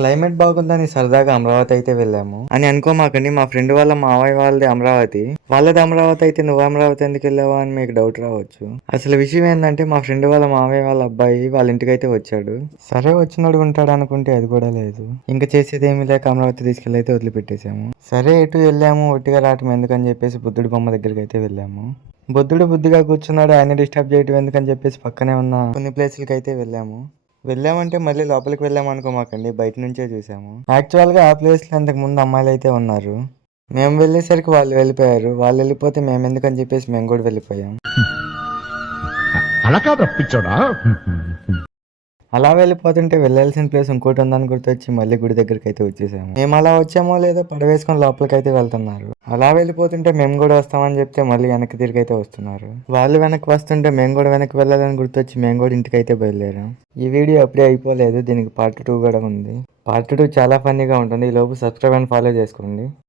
Climate బాగుందని సరదాగా అమరావతి అయితే వెళ్ళాము అని అనుకోమాకండి. మా ఫ్రెండ్ వాళ్ళ మావయ్య వాళ్ళది అమరావతి. వాళ్ళది అమరావతి అయితే నువ్వు అమరావతి ఎందుకు వెళ్ళావా అని మీకు డౌట్ రావచ్చు. అసలు విషయం ఏంటంటే మా ఫ్రెండ్ వాళ్ళ మావయ్య వాళ్ళ అబ్బాయి వాళ్ళ ఇంటికి అయితే వచ్చాడు. సరే వచ్చినోడు ఉంటాడు అనుకుంటే అది కూడా లేదు. ఇంకా చేసేది ఏమీ లేక అమరావతి తీసుకెళ్ళి అయితే వదిలిపెట్టేశాము. సరే ఎటు వెళ్ళాము ఒట్టిగా రావటం ఎందుకని చెప్పేసి బుద్ధుడి బొమ్మ దగ్గరికి అయితే వెళ్ళాము. బుద్ధుడు బుద్ధిగా కూర్చున్నాడు, ఆయన డిస్టర్బ్ చేయటం ఎందుకని చెప్పేసి పక్కనే ఉన్న కొన్ని ప్లేసులకి అయితే వెళ్ళామంటే మళ్ళీ లోపలికి వెళ్ళామనుకోమాకండి, బయట నుంచే చూసాము. యాక్చువల్గా ఆ ప్లేస్లో ఇంతకు ముందు అమ్మాయిలు అయితే ఉన్నారు. మేము వెళ్ళేసరికి వాళ్ళు వెళ్ళిపోయారు. వాళ్ళు వెళ్ళిపోతే మేము ఎందుకని చెప్పేసి మేము కూడా వెళ్ళిపోయాం. అలా కాదు పిచ్చోడా. అలా వెళ్ళిపోతుంటే వెళ్ళాల్సిన ప్లేస్ ఇంకోటి ఉందని గుర్తొచ్చి మళ్ళీ గుడి దగ్గరికి అయితే వచ్చేసాము. మేము అలా వచ్చామో లేదో పడవేసుకొని లోపలికి అయితే వెళ్తున్నారు. అలా వెళ్ళిపోతుంటే మేము కూడా వస్తామని చెప్తే మళ్ళీ వెనక్కి తిరిగి అయితే వస్తున్నారు. వాళ్ళు వెనక్కి వస్తుంటే మేము కూడా వెనక్కి వెళ్ళాలని గుర్తొచ్చి మేము కూడా ఇంటికి అయితే బయలుదేరాం. ఈ వీడియో అప్పుడే అయిపోలేదు, దీనికి పార్ట్ 2 కూడా ఉంది. పార్ట్ 2 చాలా ఫన్నీగా ఉంటుంది. ఈ లోపు సబ్స్క్రైబ్ అండ్ ఫాలో చేసుకోండి.